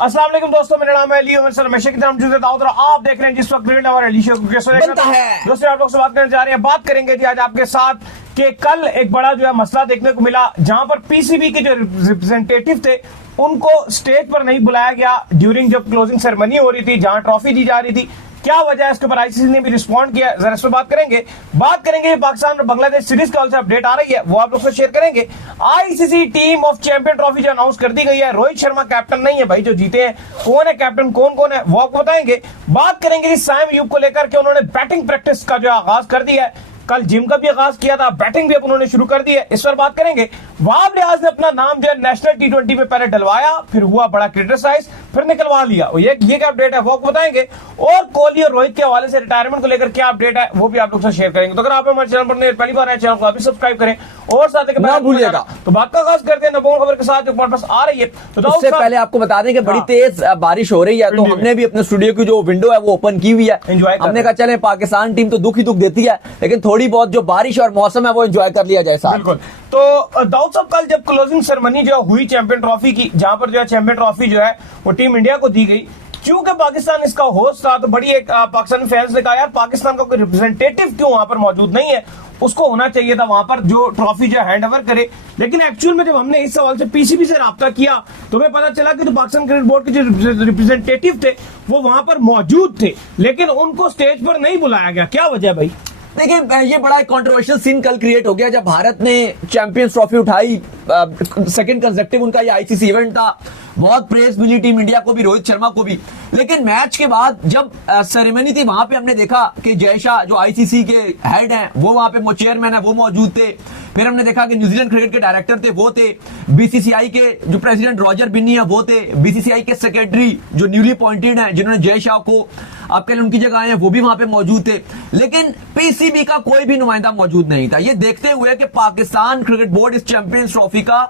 अस्सलाम वालेकुम दोस्तों, मेरा नाम है लियो मिर्सर हमेशा की तरह दाऊद और आप देख रहे हैं जिस वक्त हमारे अलीशा को कैसे दोस्तों आप लोग से बात करने जा रहे हैं। बात करेंगे जी आज आपके साथ कि कल एक बड़ा जो है मसला देखने को मिला जहां पर पीसीबी के जो रिप्रेजेंटेटिव थे उनको स्टेज पर नहीं बुलाया गया ड्यूरिंग जब क्लोजिंग सेरेमनी हो रही थी, जहां ट्रॉफी दी जा रही थी। क्या वजह है, इसके ऊपर आईसीसी ने भी रिस्पॉन्ड किया, जरा इस पर बात करेंगे। पाकिस्तान और बांग्लादेश सीरीज का अपडेट आ रही है, वो आप लोग से शेयर करेंगे। ICC team of champion trophy जो अनाउंस कर दी गई है, रोहित शर्मा कैप्टन नहीं है भाई, जो जीते हैं कौन है कैप्टन, कौन है वो आपको बताएंगे। बात करेंगे साइम अयूब को लेकर के उन्होंने बैटिंग प्रैक्टिस का जो आगाज कर दिया है, कल जिम का भी आगाज किया था, बैटिंग भी अब उन्होंने शुरू कर दी है, इस पर बात करेंगे। वहाब रियाज ने अपना नाम जो है नेशनल टी20 में पहले डलवाया, फिर हुआ बड़ा क्रिटिसाइज, फिर निकलवा लिया, ये क्या अपडेट है वो आपको बताएंगे। और कोहली और रोहित के हवाले से रिटायरमेंट को लेकर क्या अपडेट है वो भी आप लोग से शेयर करेंगे। तो अगर आप हमारे चैनल पर पहली बार आए, चैनल को अभी सब्सक्राइब करें और साथ ही भूलिएगा। तो बात का आगाज करते हैं नंबर खबर के साथ जो हमारे पास आ रही है। तो उससे पहले आपको बता दें कि बड़ी तेज बारिश हो रही है, तो हमने भी अपने स्टूडियो की जो विंडो है वो ओपन की हुई है। हमने कहा चले पाकिस्तान टीम तो दुख ही दुख देती है, लेकिन थोड़ी बहुत जो बारिश और मौसम है वो एंजॉय कर लिया जाए साथ। बिल्कुल। तो दाऊद साहब कल जब क्लोजिंग सेरेमनी जो हुई चैंपियन ट्रॉफी की, जहां पर जो है चैंपियन ट्रॉफी जो है वो टीम इंडिया को दी गई, क्योंकि पाकिस्तान इसका होस्ट था, तो बड़ी एक पाकिस्तानी फैंस ने कहा यार पाकिस्तान का कोई रिप्रेजेंटेटिव क्यों वहां पर मौजूद नहीं है, उसको होना चाहिए था वहां पर जो ट्रॉफी जो हैंड ओवर करे। लेकिन एक्चुअल में जब हमने इस सवाल से पीसीबी से राब्ता किया तो हमें पता चला कि तो पाकिस्तान क्रिकेट बोर्ड के जो रिप्रेजेंटेटिव थे वो वहां पर मौजूद थे, लेकिन उनको स्टेज पर नहीं बुलाया गया। क्या वजह भाई? देखिए, ये बड़ा एक कंट्रोवर्शियल सीन कल क्रिएट हो गया जब भारत ने चैंपियंस ट्रॉफी उठाई। सेकंड कंसेक्टिव उनका ये आईसीसी इवेंट था, बहुत प्रेस मिली टीम इंडिया को भी, रोहित शर्मा को भी। लेकिन मैच के बाद जब सेरेमनी थी वहां पे हमने देखा कि जय शाह जो आईसीसी के हेड हैं वो वहां पे चेयरमैन है वो मौजूद थे। फिर हमने देखा कि न्यूजीलैंड क्रिकेट के डायरेक्टर थे वो थे, बीसीसीआई के जो प्रेसिडेंट रॉजर बिन्नी है वो थे, बीसीसीआई के सेक्रेटरी जो न्यूली अपॉइंटेड हैं जिन्होंने जय शाह को अब कल उनकी जगह आए हैं वो भी वहां पे मौजूद थे। लेकिन पीसीबी का कोई भी नुमाइंदा मौजूद नहीं था। ये देखते हुए कि पाकिस्तान क्रिकेट बोर्ड इस चैंपियंस ट्रॉफी का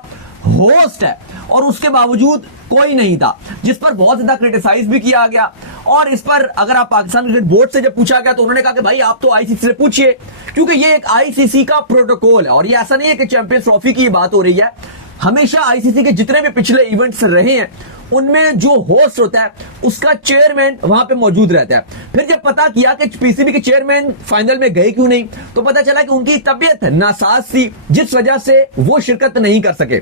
होस्ट है और उसके बावजूद कोई नहीं था, जिस पर बहुत ज्यादा क्रिटिसाइज भी किया गया। और इस पर अगर आप पाकिस्तान क्रिकेट बोर्ड से जब पूछा गया तो उन्होंने कहा कि भाई आप तो आईसीसी से पूछिए, क्योंकि ये एक आईसीसी का प्रोटोकॉल है और ये ऐसा नहीं है कि चैंपियंस ट्रॉफी की बात हो रही है। हमेशा आईसीसी के जितने भी पिछले इवेंट्स रहे हैं उनमें जो होस्ट होता है उसका चेयरमैन वहां पे मौजूद रहता है। फिर जब पता किया कि पीसीबी के चेयरमैन फाइनल में गए क्यों नहीं, तो पता चला कि उनकी तबीयत नासाज थी जिस वजह से वो शिरकत नहीं कर सके।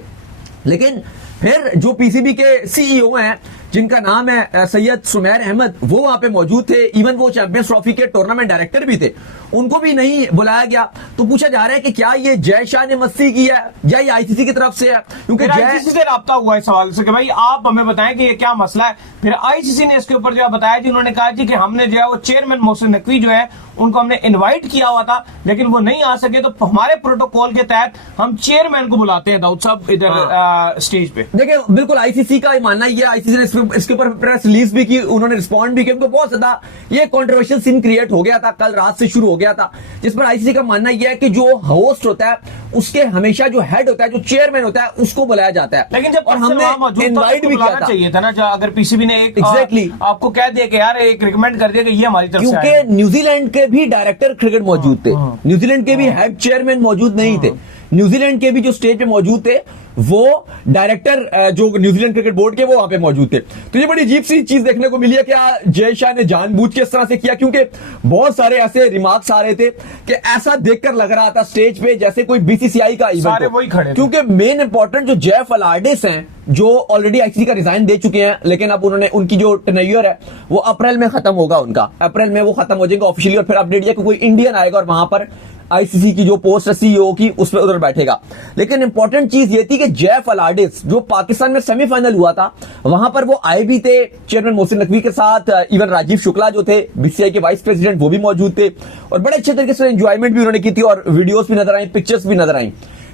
लेकिन फिर जो पीसीबी के सीईओ हैं जिनका नाम है सैयद सुमेर अहमद, वो वहां पे मौजूद थे। इवन वो चैंपियंस ट्रॉफी के टूर्नामेंट डायरेक्टर भी थे, उनको भी नहीं बुलाया गया। तो पूछा जा रहा है कि क्या ये जय शाह ने मस्ती की है या ये आईसीसी की तरफ से है, क्योंकि आईसीसी से राब्ता हुआ इस सवाल से कि भाई आप हमें बताएं कि ये क्या मसला है। फिर आईसीसी ने इसके ऊपर जो है बताया जी, उन्होंने कहा जी कि हमने जो है वो चेयरमैन मोहसिन नकवी जो है उनको हमने इनवाइट किया हुआ था, लेकिन वो नहीं आ सके, तो हमारे प्रोटोकॉल के तहत हम चेयरमैन को बुलाते हैं दाऊद साहब इधर स्टेज पे। देखिए, बिल्कुल आईसीसी का मानना ही है, आईसीसी ने इसके ऊपर प्रेस रिलीज भी की, उन्होंने रिस्पॉन्ड भी किया, उनको बहुत ज्यादा ये कंट्रोवर्शियल सीन क्रिएट हो गया था, कल रात से शुरू हो गया था, जिस पर आईसीसी का मानना यह है कि जो होस्ट होता है उसके हमेशा जो हेड होता है, जो चेयरमैन होता है, उसको बुलाया जाता है। लेकिन जब और हमने इनवाइट भी किया चाहिए था ना, अगर पीसीबी ने एक एग्जैक्टली आपको कह दिया कि यार एक रिकमेंड कर दिया कि ये हमारी तरफ से, क्योंकि न्यूजीलैंड के भी डायरेक्टर क्रिकेट मौजूद थे, न्यूजीलैंड के भी हेड चेयरमैन मौजूद नहीं थे, न्यूजीलैंड के भी जो स्टेज पे मौजूद थे वो डायरेक्टर जो न्यूजीलैंड क्रिकेट बोर्ड के वो वहां पे मौजूद थे। तो ये बड़ी अजीब सी चीज देखने को मिली है कि जय शाह ने जानबूझ के इस तरह से किया, क्योंकि बहुत सारे ऐसे रिमार्क्स आ रहे थे कि ऐसा देखकर लग रहा था स्टेज पे जैसे कोई बीसीसीआई का इवेंट हो, वही खड़े, क्योंकि मेन इंपॉर्टेंट जो जेफ अलार्डिस हैं जो ऑलरेडी आईसीसी का रिजाइन दे चुके हैं, लेकिन अब उन्होंने उनकी जो टेन्योर है वो अप्रैल में खत्म होगा, उनका अप्रैल में वो खत्म हो जाएगा ऑफिशियली। और फिर अपडेट यह कि कोई इंडियन आएगा और वहां पर आईसीसी की जो पोस्ट है सीईओ की उस पर उधर बैठेगा। लेकिन इंपॉर्टेंट चीज ये थी कि जेफ अलार्डिस जो पाकिस्तान में सेमीफाइनल हुआ था वहां पर वो आए भी थे चेयरमैन मोहसिन नकवी के साथ, इवन राजीव शुक्ला जो थे बीसीसीआई के वाइस प्रेसिडेंट वो भी मौजूद थे और बड़े अच्छे तरीके से एंजॉयमेंट भी उन्होंने की थी और वीडियोस भी नजर आई, पिक्चर्स भी नजर आई।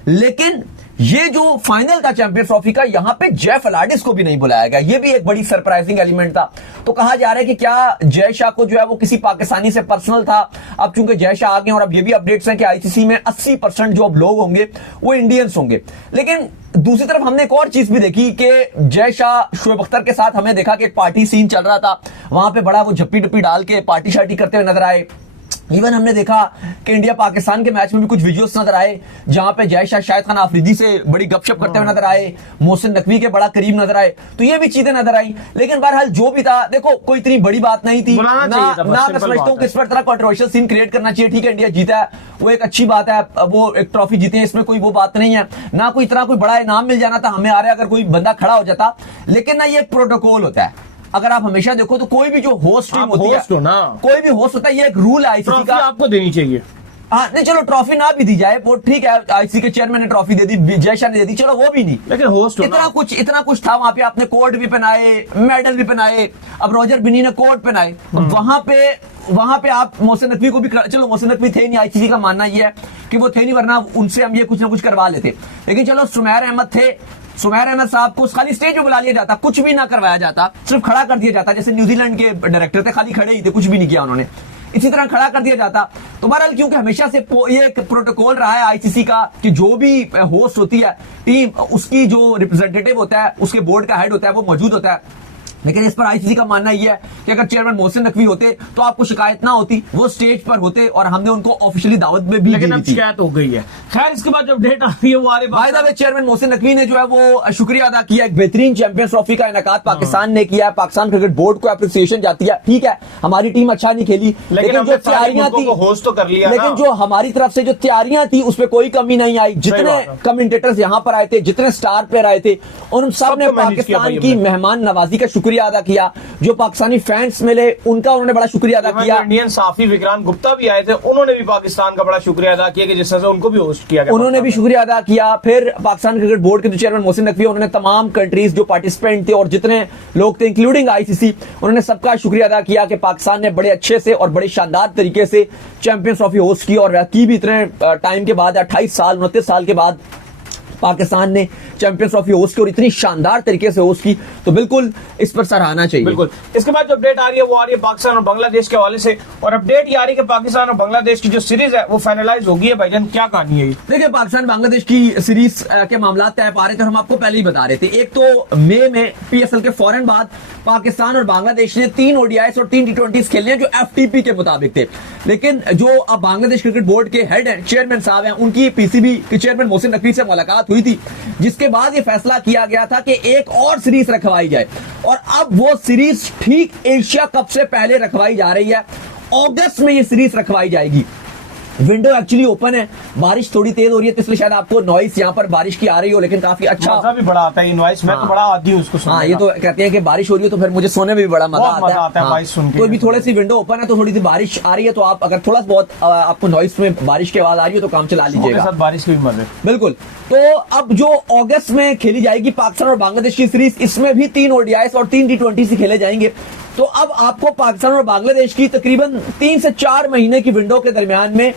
लेकिन ये जो फाइनल था चैंपियंस ट्रॉफी का, यहां पे जेफ अलार्डिस को भी नहीं बुलाया गया, ये भी एक बड़ी सरप्राइजिंग एलिमेंट था। तो कहा जा रहा है कि क्या जय शाह को जो है वो किसी पाकिस्तानी से पर्सनल था। अब चूंकि जय शाह आ गए और अब ये भी अपडेट्स हैं कि आईसीसी में 80% जो अब लोग होंगे वो इंडियंस होंगे। लेकिन दूसरी तरफ हमने एक और चीज भी देखी कि जय शाह शोएब अख्तर के साथ हमने देखा कि एक पार्टी सीन चल रहा था, वहां पे बड़ा वो झप्पी डप्पी डाल के पार्टी शार्टी करते हुए नजर आए। इवन हमने देखा कि इंडिया पाकिस्तान के मैच में भी कुछ वीडियोस नजर आए जहां पे जय शाह शाहिद खान आफरीदी से बड़ी गपशप करते हुए नजर आए, मोहसिन नकवी के बड़ा करीब नजर आए, तो ये भी चीजें नजर आई। लेकिन बहरहाल जो भी था, देखो कोई इतनी बड़ी बात नहीं थी ना मैं समझता हूँ कि इस पर तरह कंट्रोवर्शियल सीन क्रिएट करना चाहिए। ठीक है, इंडिया जीता है, वो एक अच्छी बात है, वो एक ट्रॉफी जीते हैं, इसमें कोई वो बात नहीं है ना, कोई इतना कोई बड़ा इनाम मिल जाना था हमें आ रहा है अगर कोई बंदा खड़ा हो जाता। लेकिन ना ये एक प्रोटोकॉल होता है, अगर आप हमेशा देखो तो कोई भी जो होस्ट टीम होती है, कोई भी होस्ट होता है, ये एक रूल है आईसीसी का, आपको देनी चाहिए। हाँ नहीं, चलो ट्रॉफी ना भी दी जाए वो ठीक है, आईसीसी के चेयरमैन ने ट्रॉफी दे दी, जय शाह ने दे दी, चलो वो भी नहीं, लेकिन होस्ट इतना कुछ था वहां पे, आपने कोट भी पहनाए, मेडल भी पहनाए, अब रॉजर बिनी ने कोट पहनाए, वहां पे आप मोहसिन नकवी को भी, चलो मोहसिन नकवी थे नहीं, आईसीसी का मानना ये है कि वो थे नहीं, वरना उनसे हम ये कुछ ना कुछ करवा लेते। लेकिन चलो सुमैर अहमद थे, सुमैर अहमद साहब को खाली स्टेज पे बुला लिया जाता, कुछ भी ना करवाया जाता, सिर्फ खड़ा कर दिया जाता, जैसे न्यूजीलैंड के डायरेक्टर थे, खाली खड़े ही थे, कुछ भी नहीं किया उन्होंने, इसी तरह खड़ा कर दिया जाता। तो बहरहाल क्योंकि हमेशा से ये एक प्रोटोकॉल रहा है आईसीसी का कि जो भी होस्ट होती है टीम, उसकी जो रिप्रेजेंटेटिव होता है, उसके बोर्ड का हेड होता है, वो मौजूद होता है। लेकिन इस पर आईसीसी का मानना यह है कि अगर चेयरमैन मोहसिन नकवी होते तो आपको शिकायत ना होती, वो स्टेज पर होते और हमने उनको ऑफिशियली दावत में भी, लेकिन अब शिकायत हो गई है। खैर, इसके बाद जो अपडेट आ रही है वो आ रही है, चेयरमैन मोहसिन नकवी ने जो है वो शुक्रिया अदा किया, एक बेहतरीन चैंपियंस ट्रॉफी का इनेकाद पाकिस्तान ने किया है, पाकिस्तान क्रिकेट बोर्ड को एप्रिसिएशन जाती है। ठीक है, हमारी टीम अच्छा नहीं खेली, लेकिन जो तैयारियां थी, होस्ट तो कर लिया, लेकिन जो हमारी तरफ से जो तैयारियां थी उसमें कोई कमी नहीं आई। जितने कमेंटेटर्स यहाँ पर आए थे, जितने स्टार प्लेयर आए थे, उन सब ने पाकिस्तान की मेहमान नवाजी का शुक्रिया अदा किया। जो पाकिस्तानी फैंस मिले उनका उन्होंने बड़ा शुक्रिया अदा किया। इंडियन साफी विक्रांत गुप्ता भी आए थे, उन्होंने भी पाकिस्तान का बड़ा शुक्रिया अदा किया कि जिस तरह से उनको भी होस्ट किया गया, उन्होंने भी शुक्रिया अदा किया। फिर पाकिस्तान क्रिकेट बोर्ड के जो चेयरमैन मोहसिन नकवी, उन्होंने तमाम कंट्रीज जो पार्टिसिपेंट थे और जितने लोग थे इंक्लूडिंग आईसीसी, उन्होंने सबका शुक्रिया अदा किया कि पाकिस्तान ने बड़े अच्छे से और बड़े शानदार तरीके से चैंपियंस ट्रॉफी होस्ट की, और की भी इतने टाइम के बाद, 29 साल के बाद पाकिस्तान ने चैंपियंस ट्रॉफी होस्ट की और इतनी शानदार तरीके से होस्ट की, तो बिल्कुल इस पर सराहना चाहिए। बिल्कुल। इसके बाद जो अपडेट आ रही है वो आ रही है पाकिस्तान और बांग्लादेश के हवाले से, और अपडेट ये आ रही है कि पाकिस्तान और बांग्लादेश की जो सीरीज है वो फाइनलाइज हो गई है। भाईजान, क्या कहानी है? देखिए, पाकिस्तान बांग्लादेश की सीरीज के मामला तय पा रहे थे, हम आपको पहले ही बता रहे थे। एक तो मई में पीएसएल के फौरन बाद पाकिस्तान और बांग्लादेश ने 3 ओडीआईस और 3 टी20 खेलने हैं जो एफटीपी के मुताबिक थे। लेकिन जो अब बांग्लादेश क्रिकेट बोर्ड के हेड हैं, चेयरमैन साहब हैं, उनकी पीसीबी के चेयरमैन मोहसिन नकवी से मुलाकात हुई थी, जिसके बाद ये फैसला किया गया था कि एक और सीरीज रखवाई जाए, और अब वो सीरीज ठीक एशिया कप से पहले रखवाई जा रही है। अगस्त में ये सीरीज रखवाई जाएगी। विंडो एक्चुअली ओपन है, बारिश थोड़ी तेज हो रही है, तो इसलिए शायद आपको नॉइस यहाँ पर बारिश की आ रही हो, लेकिन काफी अच्छा मजा भी बड़ा आता है नॉइस। मैं तो बड़ा आदी हूँ उसको सुनने। हाँ, ये तो कहते हैं कि बारिश हो रही है तो फिर मुझे सोने में भी बड़ा मजा आता है। बारिश सुन के। तो अभी थोड़ी सी विंडो ओपन है, तो थोड़ी सी बारिश आ रही है, तो आप अगर थोड़ा बहुत आपको नॉइस में बारिश की आवाज आ रही है तो काम चला लीजिएगा। बारिश की भी मजे। बिल्कुल। तो अब जो अगस्त में खेली जाएगी पाकिस्तान और बांग्लादेश की सीरीज, इसमें भी 3 ओडीआईस और 3 टी20 से खेले जाएंगे। तो अब आपको पाकिस्तान और बांग्लादेश की तकरीबन 3 से 4 महीने की विंडो के दरमियान में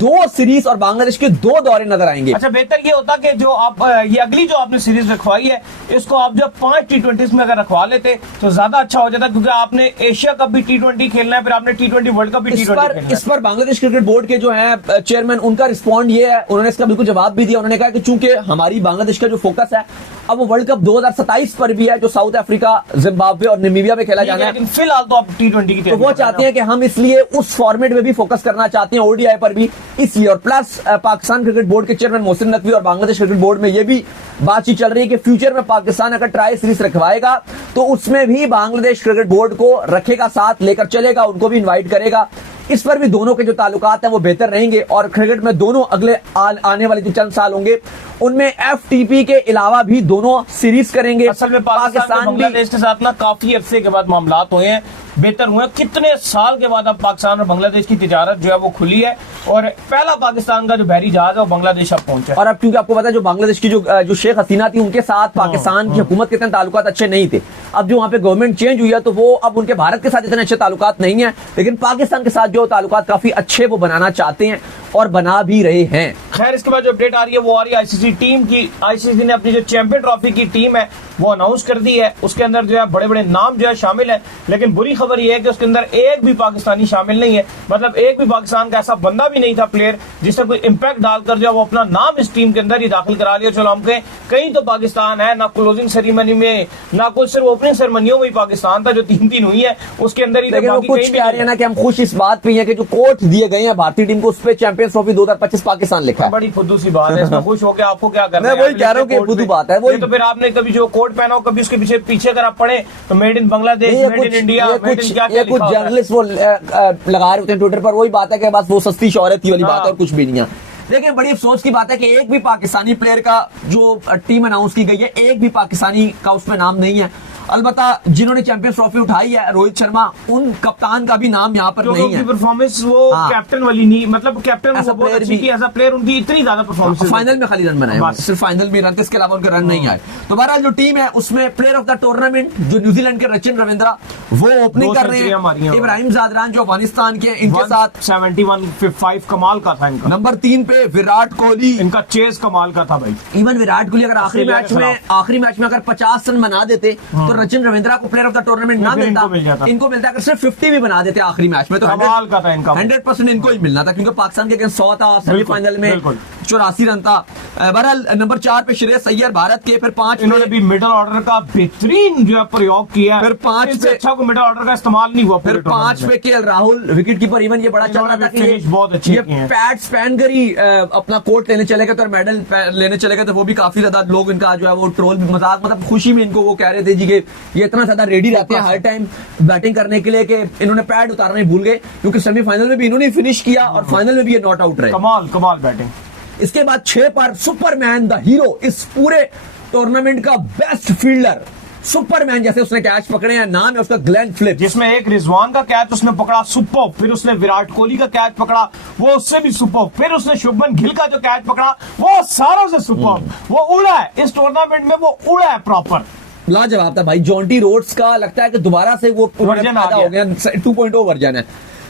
2 सीरीज और बांग्लादेश के 2 दौरे नजर आएंगे। अच्छा, बेहतर ये होता कि जो आप ये अगली जो आपने सीरीज रखवाई है, इसको आप जो 5 टी20 में अगर रखवा लेते तो ज्यादा अच्छा हो जाता, क्योंकि आपने एशिया कप भी टी20 खेलना है, फिर आपने टी20 वर्ल्ड कप भी टी20 खेलना है। इस पर बांग्लादेश क्रिकेट बोर्ड के जो है चेयरमैन, उनका रिस्पॉन्ड ये है, उन्होंने इसका बिल्कुल जवाब भी दिया। उन्होंने कहा कि चूंकि हमारी बांग्लादेश का जो फोकस है अब वो वर्ल्ड कप 2027 पर भी है, जो साउथ अफ्रीका, जिम्बाब्वे और नामीबिया में खेला जाना है, लेकिन फिलहाल तो आप टी20 की, तो वो चाहते हैं कि हम इसलिए उस फॉर्मेट में भी फोकस करना चाहते हैं, ओडीआई पर भी, इसलिए। और प्लस पाकिस्तान क्रिकेट बोर्ड के चेयरमैन मोहसिन नकवी और बांग्लादेश क्रिकेट बोर्ड में ये भी बातचीत चल रही है कि फ्यूचर में पाकिस्तान अगर ट्राई सीरीज रखवाएगा तो उसमें भी बांग्लादेश क्रिकेट बोर्ड को रखेगा, साथ लेकर चलेगा, उनको भी इन्वाइट करेगा। इस पर भी दोनों के जो ताल्लुकात हैं वो बेहतर रहेंगे, और क्रिकेट में दोनों अगले आने वाले जो चंद साल होंगे उनमें एफटीपी के अलावा भी दोनों सीरीज करेंगे। असल में पाकिस्तान बांग्लादेश के साथ ना काफी अरसे के बाद मामलात हुए हैं, बेहतर हुए। कितने साल के बाद अब पाकिस्तान और बांग्लादेश की तिजारत जो है वो खुली है, और पहला पाकिस्तान का जो बहरी जहाज है वो बांग्लादेश अब पहुंचा। और अब क्योंकि आपको पता है जो बांग्लादेश की जो शेख हसीना थी, उनके साथ पाकिस्तान की हुकूमत के इतने ताल्लुकात अच्छे नहीं थे। अब जो वहां पे गवर्नमेंट चेंज हुई है तो वो अब उनके भारत के साथ इतने अच्छे ताल्लुकात नहीं है, लेकिन पाकिस्तान के साथ जो ताल्लुकात काफी अच्छे वो बनाना चाहते हैं। और बना भी रहे हैं। खैर इसके बाद जो अपडेट आ रही है वो आ रही है आईसीसी टीम की। आईसीसी ने अपनी जो चैंपियन ट्रॉफी की टीम है वो अनाउंस कर दी है। उसके अंदर जो है बड़े बड़े नाम जो है शामिल है, लेकिन बुरी खबर ये है कि उसके अंदर एक भी पाकिस्तानी शामिल नहीं है। मतलब एक भी पाकिस्तान का ऐसा बंदा भी नहीं था प्लेयर जिसने कोई इंपैक्ट डालकर जो वो अपना नाम इस टीम के अंदर ही दाखिल करा लिया। चलो हम कहीं तो पाकिस्तान है, ना क्लोजिंग सेरेमनी में ना कुछ सिर्फ ओपनिंग सेरेमनियों में ही पाकिस्तान था जो 3-3 हुई है उसके अंदर ही। लेकिन वो कुछ कह रहे हैं ना कि हम खुश इस बात पे हैं कि जो कोच दिए गए हैं भारतीय टीम को उस पे चैंपियंस ट्रॉफी 2025 पाकिस्तान लिखा है। बड़ी फुद्दू सी बात है, इसमें खुश होकर आपको क्या करना है? मैं वही कह रहा हूँ कि फुद्दू बात है वही। तो फिर आपने कभी जो कोट पहना हो कभी उसके पीछे अगर आप पढ़े तो made in Bangladesh, made in India, made in क्या ये कुछ जर्नलिस्ट वो लगा रहे होते हैं ट्विटर पर, वही बात है कि बस वो सस्ती शोहरत वाली बात है और कुछ भी नहीं है। लेकिन बड़ी अफसोस की बात है कि एक भी पाकिस्तानी प्लेयर का जो टीम अनाउंस की गई है एक भी पाकिस्तानी का उसमें नाम नहीं है। अलबत्ता जिन्होंने चैंपियंस ट्रॉफी उठाई है रोहित शर्मा, उन कप्तान का भी नाम यहाँ पर नहीं है। परफॉर्मेंस वो कैप्टन वाली नहीं, मतलब कैप्टन एज अ प्लेयर उनकी इतनी ज्यादा परफॉर्मेंस, फाइनल में खाली रन बनाए, सिर्फ फाइनल में रन, इसके अलावा उनके रन नहीं आए। तो बहरहाल जो टीम है उसमें प्लेयर ऑफ द टूर्नामेंट जो न्यूजीलैंड के रचिन रविंद्रा वो ओपनिंग कर रहे हैं। इब्राहिम जादरान जो अफगानिस्तान के, इनके साथ 71-5 कमाल का था इनका। नंबर 3 पे विराट कोहली, इनका चेस कमाल का था भाई। इवन विराट कोहली अगर आखिरी मैच में अगर 50 रन बना देते तो रचिन रविंद्रा को प्लेयर ऑफ द टूर्नामेंट ना मिलता, इनको मिलता। अगर सिर्फ 50 भी बना देते आखिरी मैच में तो 100% इनको ही मिलना था, क्योंकि पाकिस्तान के अगेंस्ट 100 था, सेमीफाइनल में 84 रन था। बहरहाल नंबर 4 पे श्रेयस अय्यर भारत के, फिर 5 इन्होंने भी मिडिल ऑर्डर का बेहतरीन जो है प्रयोग किया, फिर 5 पे अच्छा को मिडिल ऑर्डर का इस्तेमाल नहीं हुआ, फिर 5 पे KL Rahul wicket keeper. Even ये बड़ा चल रहा था कि बहुत अच्छे पैड्स पहनकर ही अपना कोट लेने चले गए तो मेडल लेने चले गए, तो वो भी काफी ज्यादा लोग इनका जो है वो ट्रोल मजाक, मतलब खुशी में इनको वो कह रहे थे जी कि ये इतना ज्यादा रेडी रहते हैं हर टाइम बैटिंग करने के लिए कि इन्होंने पैड उतारना ही भूल गए, क्योंकि सेमीफाइनल में भी इन्होंने फिनिश किया और फाइनल में भी ये नॉट आउट रहे। कमाल बैटिंग। इसके बाद 6 पर सुपरमैन द हीरो, इस पूरे टूर्नामेंट का बेस्ट फील्डर, सुपरमैन जैसे उसने कैच पकड़े हैं, नाम है उसका ग्लेन फिलिप्स, जिसमें एक रिजवान का कैच उसने पकड़ा सुपर, फिर उसने विराट कोहली का कैच पकड़ा वो उससे भी सुपर, फिर उसने शुभमन गिल का जो कैच पकड़ा वो सारों से सुपर, वो उड़ा है इस टूर्नामेंट में, वो उड़ा है प्रॉपर, लाजवाब था भाई। जॉन्टी रोड्स का लगता है कि दोबारा से वो वर्जन आ गया, 2.0 वर्जन है,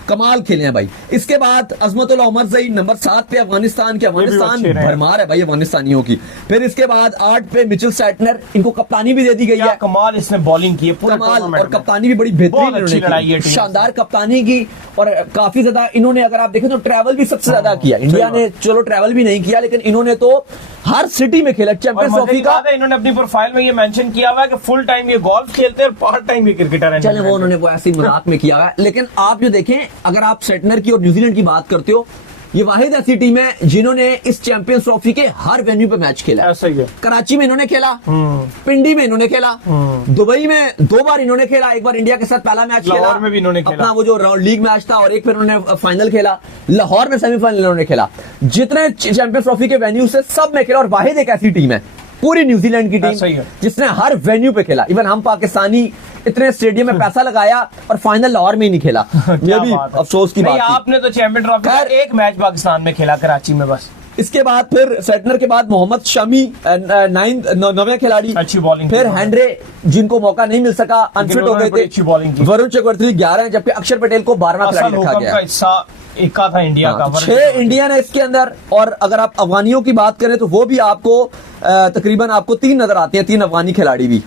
कमाल खेले हैं भाई। इसके बाद अजमतुल्लाह उमर ज़ई नंबर 7 पे अफगानिस्तान के, अफगानिस्तान भरमार है भाई अफगानिस्तानियों की। फिर इसके बाद 8 पे मिचेल सैटनर, इनको कप्तानी भी दे दी गई है, कमाल इसने बॉलिंग की है पूरे कमाल, और कप्तानी भी बड़ी बेहतरीन, शानदार कप्तानी की, और काफी ज्यादा इन्होंने, अगर आप देखें तो ट्रैवल भी सबसे ज्यादा किया। इंडिया ने चलो ट्रैवल भी नहीं किया, लेकिन इन्होंने तो हर सिटी में खेला चैंपियंस ट्रॉफी का। इन्होंने अपनी प्रोफाइल में ये मेंशन किया हुआ है कि फुल टाइम ये गोल्फ खेलते हैं और पार्ट टाइम ये क्रिकेटर हैं। चले वो उन्होंने वो ऐसे मजाक में किया हुआ है, लेकिन आप जो देखें, अगर आप सेटनर की और न्यूजीलैंड की बात करते हो, ये वाहिद ऐसी टीम है जिन्होंने इस चैंपियंस ट्रॉफी के हर वेन्यू पे मैच खेला। ऐसा ही है। कराची में इन्होंने खेला, पिंडी में इन्होंने खेला, दुबई में 2 बार इन्होंने खेला, एक बार इंडिया के साथ पहला मैच खेला में भी इन्होंने खेला, अपना वो जो लीग मैच था, और एक फिर उन्होंने फाइनल खेला, लाहौर में सेमीफाइनल इन्होंने खेला। जितने चैंपियंस ट्रॉफी के वेन्यू से सब में खेला, और वाहिद एक ऐसी टीम है पूरी न्यूजीलैंड की टीम जिसने हर वेन्यू पे खेला। इवन हम पाकिस्तानी इतने स्टेडियम में पैसा लगाया और फाइनल लाहौर में ही नहीं खेला, ये भी अफसोस की बात है। आपने तो चैंपियन ट्रॉफी का एक मैच पाकिस्तान में खेला, कराची में बस। इसके बाद फिर सेटनर के बाद मोहम्मद शमी 9वें खिलाड़ी, अच्छी बॉलिंग, फिर हेनरे जिनको मौका नहीं मिल सका, अनफिट हो गए थे, अच्छी बॉलिंग की। वरुण चक्रवर्ती 11, जबकि अक्षर पटेल को 12वां खिलाड़ी रखा गया। इक्का था इंडिया का, 6 इंडियन है इसके अंदर। और अगर आप अफगानियों की बात करें तो वो भी आपको तकरीबन आपको 3 नजर आते हैं, 3 अफगानी खिलाड़ी भी।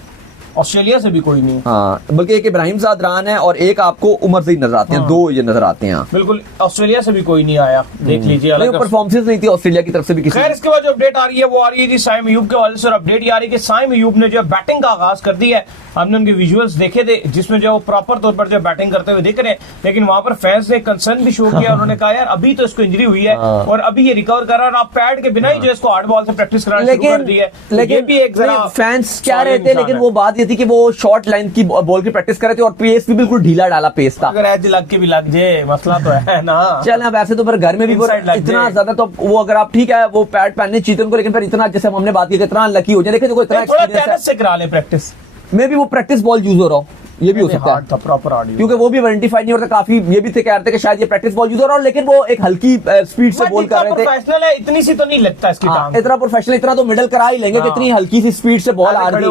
ऑस्ट्रेलिया से भी कोई नहीं, हाँ, बल्कि एक इब्राहिम जादरान है और एक आपको उमर ज़ई नजर आते हैं, 2 ये नजर आते हैं। बिल्कुल, ऑस्ट्रेलिया से भी कोई नहीं आया, देख लीजिए, परफॉर्मेंस नहीं थी ऑस्ट्रेलिया की तरफ से भी किसी। खैर इसके बाद जो अपडेट आ रही है वो आ रही है जी साइम अयूब के हवाले से, और अपडेट ये आ रही है कि साइम अयूब ने जो बैटिंग का आगाज कर दिया है। हमने उनके विजुअल्स देखे थे जिसमें जो प्रॉपर तौर पर जो बैटिंग करते हुए दिख रहे हैं, लेकिन वहां पर फैंस ने कंसर्न भी शो किया। उन्होंने कहा यार अभी तो इसको इंजरी हुई है और अभी ये रिकवर कर रहा है, और आप पैड के बिना ही जो इसको हार्ड बॉल से प्रैक्टिस कराना शुरू कर दी है। लेकिन भी एक फैंस क्या रहे थे, लेकिन वो बात ये थी कि वो शॉर्ट लाइन की बॉल की प्रैक्टिस कर रहे थे और पेस भी बिल्कुल ढीला डाला पेस था। अगर एज लग के भी लग जाए मसला तो है ना। चल ना, वैसे तो फिर घर में भी इतना ज्यादा तो वो, अगर आप ठीक है वो पैड पहनने चाहिए उनको, लेकिन फिर इतना जैसे हमने बात की इतना लकी हो जाए, देखिए देखो इतना से करा ले प्रैक्टिस में भी वो प्रैक्टिस बॉल यूज हो रहा हो, ये भी हो सकता हार्ड था, प्रॉपर हार्ड। क्योंकि वो भी आइडेंटिफाई नहीं होता, काफी ये भी थे कह रहे थे कि शायद ये प्रैक्टिस बॉल यूज हो रहा है, लेकिन वो एक हल्की स्पीड से बॉल कर रहे थे। प्रोफेशनल है, इतनी सी तो नहीं लगता इसकी टांग। इतना प्रोफेशनल, इतना तो मिडल करा ही लेंगे कि इतनी हल्की सी स्पीड से बॉल आ रही थी।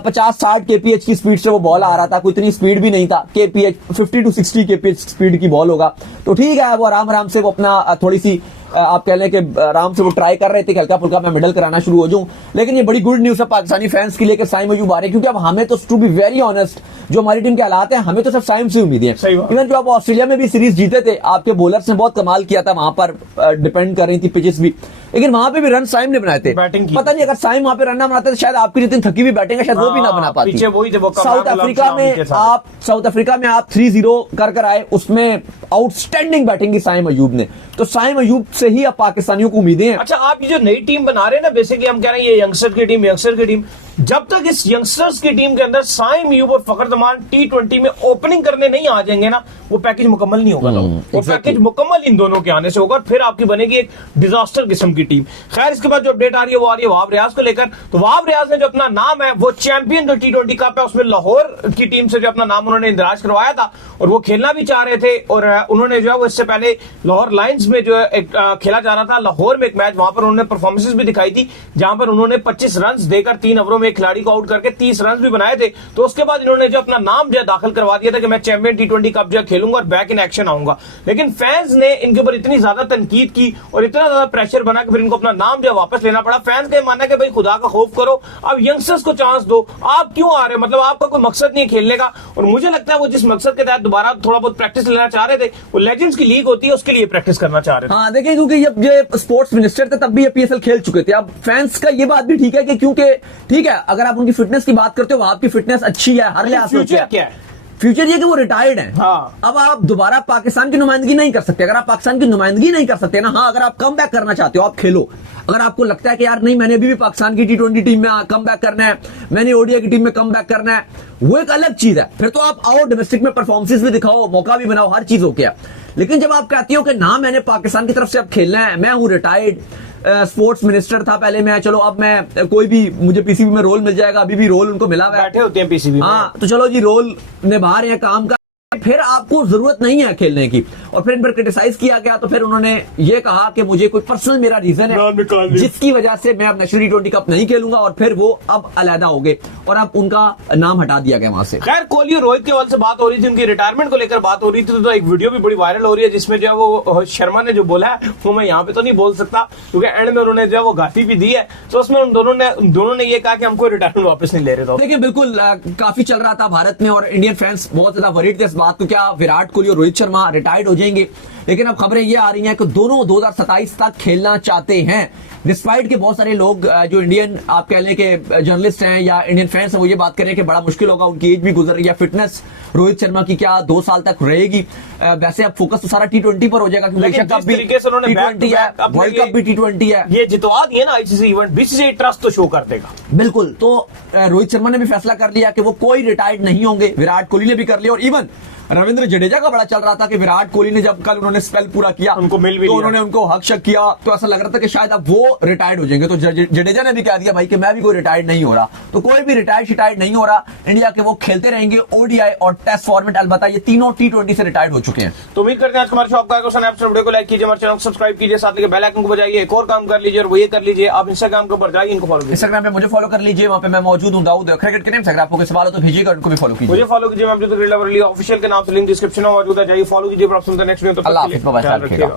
50-60 kph की स्पीड से वो बॉल आ रहा था, कोई इतनी स्पीड भी नहीं था। kph 50 to 60 kph स्पीड की बॉल होगा तो ठीक है, वो आराम से वो अपना थोड़ी सी आप कह लें कि आराम से वो ट्राई कर रहे थे कि हल्का फुल्का मैं मिडल कराना शुरू हो जाऊं। लेकिन ये बड़ी गुड न्यूज है पाकिस्तानी फैंस के लिए कि साइम अयूब आ रहे हैं, क्योंकि अब हमें तो टू बी वेरी ऑनेस्ट जो हमारी टीम के हालात हैं, हमें तो सिर्फ साइम से उम्मीद है। इवन जो आप ऑस्ट्रेलिया में भी सीरीज जीते थे, आपके बॉलर्स ने बहुत कमाल किया था, वहां पर डिपेंड कर रही थी पिचेस भी, लेकिन वहां पे भी रन साइम ने बनाए थे। पता नहीं अगर साइम वहां पे रन ना बनाते तो शायद आपकी जितनी थकी हुई बैटिंग है शायद वो भी ना बना पाती। साउथ अफ्रीका में आप 3-0 कर आए, उसमें आउटस्टैंडिंग बैटिंग की साइम अयूब ने, तो साइम अयूब से ही अब पाकिस्तानियों को उम्मीदें हैं। अच्छा, आप ये जो नई टीम बना रहे हैं ना, बेसिकली हम कह रहे हैं ये यंगस्टर की टीम, जब तक इस यंगस्टर्स की टीम के अंदर साइम अयूब और फखर जमान T20 में ओपनिंग करने नहीं आ जाएंगे ना, वो पैकेज मुकम्मल नहीं होगा। वो पैकेज मुकम्मल इन दोनों के आने से होगा, फिर आपकी बनेगी एक डिजास्टर किस्म की टीम। खैर, इसके बाद जो अपडेट आ रही है वो आ रही है वहाब रियाज को लेकर। तो वहाब रियाज ने जो अपना नाम है वो चैंपियन जो T20 कप है उसमें लाहौर की टीम से जो अपना नाम उन्होंने इंदराज करवाया था, और वो खेलना भी चाह रहे थे, और उन्होंने जो है वो इससे पहले लाहौर लायंस में जो है खेला जा रहा था लाहौर में एक मैच, वहां पर उन्होंने परफॉर्मेंसेस भी दिखाई थी, जहां पर उन्होंने 25 रन देकर 3 ओवरों में एक खिलाड़ी को आउट करके 30 रन भी बनाए थे। तो उसके बाद इन्होंने जो अपना नाम जो दाखिल करवा दिया था कि मैं चैंपियन T20 कप जो खेलूंगा और बैक इन एक्शन आऊंगा। लेकिन फैंस ने इनके ऊपर इतनी ज्यादा तनकीद की और इतना ज्यादा प्रेशर बना कि फिर इनको अपना नाम जो वापस लेना पड़ा। फैंस का मानना है कि भाई खुदा का खौफ करो, अब यंगस्टर्स को चांस दो, आप क्यों आ रहे हो, मतलब आपका कोई मकसद नहीं है खेलने का। और मुझे लगता है वो जिस मकसद के तहत दोबारा थोड़ा बहुत प्रैक्टिस लेना चाह रहे थे, वो लेजेंड्स की लीग होती है उसके लिए प्रैक्टिस करना चाह रहे थे। हाँ देखिए, क्योंकि जब ये स्पोर्ट्स मिनिस्टर थे तब भी ये PSL खेल चुके थे। अब फैंस का ये बात भी ठीक है कि क्योंकि ठीक है अगर आप उनकी फिटनेस की बात करते हो, आपकी फिटनेस अच्छी है, हर लिहाज से क्या है, फ्यूचर ये कि वो रिटायर्ड हैं। हाँ। अब आप दोबारा पाकिस्तान की नुमाइंदगी नहीं कर सकते। अगर आप पाकिस्तान की नुमाइंदगी नहीं कर सकते ना, हाँ अगर आप कम बैक करना चाहते हो आप खेलो। अगर आपको लगता है कि यार नहीं मैंने अभी भी पाकिस्तान की T20 टीम में कम बैक करना है, मैंने ODI की टीम में कम बैक करना है, वो एक अलग चीज है। फिर तो आप आओ, डोमेस्टिक में परफॉर्मेंसेस भी दिखाओ, मौका भी बनाओ, हर चीज हो गया। लेकिन जब आप कहती हो कि ना मैंने पाकिस्तान की तरफ से अब खेलना है, मैं हूं रिटायर्ड स्पोर्ट्स मिनिस्टर था पहले मैं, चलो अब मैं कोई भी मुझे PCB में रोल मिल जाएगा, अभी भी रोल उनको मिला हुआ है, बैठे होते हैं PCB में। हाँ तो चलो जी रोल निभा रहे हैं काम का, फिर आपको जरूरत नहीं है खेलने की। और फिर इन पर क्रिटिसाइज किया गया, तो फिर उन्होंने ये कहा कि मुझे कोई पर्सनल मेरा रीजन है जिसकी वजह से मैं अब नेशनल T20 कप नहीं खेलूंगा, और फिर वो अब अलहदा हो गए और अब उनका नाम हटा दिया गया वहां से। खैर, कोहली और रोहित के हवाले से बात हो रही थी, उनकी रिटायरमेंट को लेकर बात हो रही थी, तो एक वीडियो भी बड़ी वायरल हो रही है जिसमें जो है वो शर्मा ने जो बोला है वो मैं यहाँ पे तो नहीं बोल सकता, क्योंकि एंड में उन्होंने जो है वो गाती भी दी है। तो उसमें उन दोनों ने ये कहा कि हमको रिटायरमेंट वापस नहीं ले रहे थे। देखिए बिल्कुल काफी चल रहा था भारत में और इंडियन फैंस बहुत ज्यादा वरीड थे इस बात को, क्या विराट कोहली और रोहित शर्मा रिटायर्ड हो जाएंगे। लेकिन अब खबरें ये आ रही हैं कि दोनों 2027 तक खेलना चाहते हैं, डिस्पाइट के बहुत सारे लोग जो इंडियन आप कह लें कि जर्नलिस्ट हैं या इंडियन फैंस हैं वो ये बात कर रहे हैं कि बड़ा मुश्किल होगा, उनकी एज भी गुजर रही है, फिटनेस रोहित शर्मा की क्या 2 साल तक रहेगी। वैसे अब फोकस तो सारा T20 पर हो जाएगा, क्योंकि एशिया कप भी T20 है, वर्ल्ड कप भी T20 है, ये जितवा दिए ना ICC इवेंट, BCCI ट्रस्ट तो शो कर देगा बिल्कुल। तो रोहित शर्मा ने भी फैसला कर लिया कि वो कोई रिटायर्ड नहीं होंगे, विराट कोहली ने भी कर लिया, और इवन रविंद्र जडेजा का बड़ा चल रहा था कि विराट कोहली ने जब कल उन्होंने स्पेल पूरा किया उनको मिल भी तो उन्होंने उनको हक शक किया, तो ऐसा लग रहा था कि शायद अब वो रिटायर्ड हो जाएंगे। तो जडेजा ने भी कह दिया भाई कि मैं भी कोई रिटायर्ड नहीं हो रहा, तो कोई भी रिटायर्ड नहीं हो रहा। इंडिया के वो खेलते रहेंगे ODI और टेस्ट फॉर्मेट, अलबत्ता ये तीनों T20 से रिटायर्ड हो चुके हैं। तो उम्मीद करते हैं आज हमारे शो आपका वीडियो को लाइक कीजिए, हमारे चैनल को सब्सक्राइब कीजिए, साथ लेके बेल आइकन को बजाइए, एक और काम कर लीजिए और वो ये कर लीजिए आप इंस्टाग्राम के ऊपर जाइए, इनको फॉलो कीजिए, इंस्टाग्राम पे मुझे फॉलो कर लीजिए, वहां पे मैं मौजूद हूं दाऊद क्रिकेट के नेम से। अगर आपको कोई सवाल हो तो भेजिएगा, उनको भी फॉलो कीजिए, मुझे फॉलो कीजिए, मैं ऑफिशियल के नाम से लिंक डिस्क्रिप्शन में मौजूद है, जाइए फॉलो कीजिए। नेक्स्ट वीडियो तो अल्लाह हाफिज़, बाय बाय।